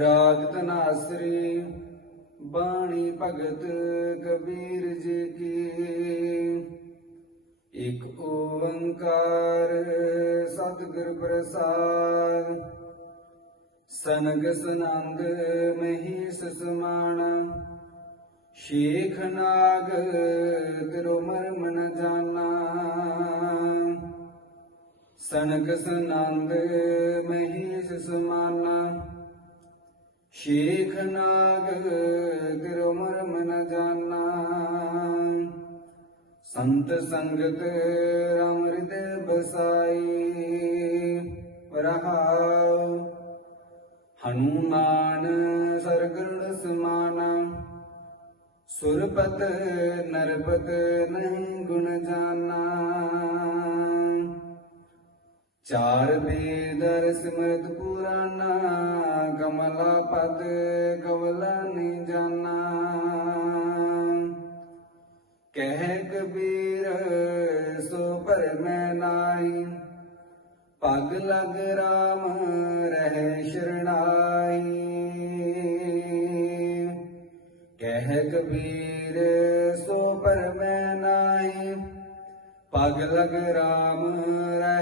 ਰਾਗ ਤਨਾਸਰੀ, ਬਾਣੀ ਭਗਤ ਕਬੀਰ ਜੀ ਕੀ। ਇਕ ਓੰਕਾਰ ਸਤਿਗੁਰ ਪ੍ਰਸਾਦ, ਸਨਗ ਸਨੰਦ ਮਹੀਸ ਸਮਾਣਾ ਸ਼ੇਖ ਨਾਗ ਤਿਰੋ ਮਰਮ ਨ ਜਾਣਾ ਸਨਗ ਸਨੰਦ ਮਹੀਸ ਸਮਾਨਾ ਸ਼ੇਖ ਨਾਗ ਤਿਰੋ ਮਰਮ ਨ ਜਾਣਾ ਸੰਤ ਸੰਗਤ ਰਾਮ ਹਿਰਦੈ ਬਸਾਈ ਰਹਾਉ। ਹਨੂਮਾਨ ਸਰਗਣ ਸਮਾਨਾ। ਸੁਰਪਤ ਨਰਪਤ ਨਹੀਂ ਗੁਣ ਜਾਣਾ ਚਾਰ ਬੇਦਰ ਸਿਮਰਤ ਪੁਰਾਨਾ, ਕਮਲਾ ਪਦ ਕਵਲਾ ਨਹੀਂ ਜਾਣਾ ਕਹਿ ਕਬੀਰ, ਸੋ ਪਰਮੈ ਨਾਈ। ਪਗ ਲਗ ਰਾਮ, ਰਹਿ ਸ਼ਰਣਾਈ ਕਹਿ ਕਬੀਰ, ਸੋ ਪਰਮੈ ਨਾਈ। ਪਗ ਲਗ ਰਾਮ, ਰਹਿ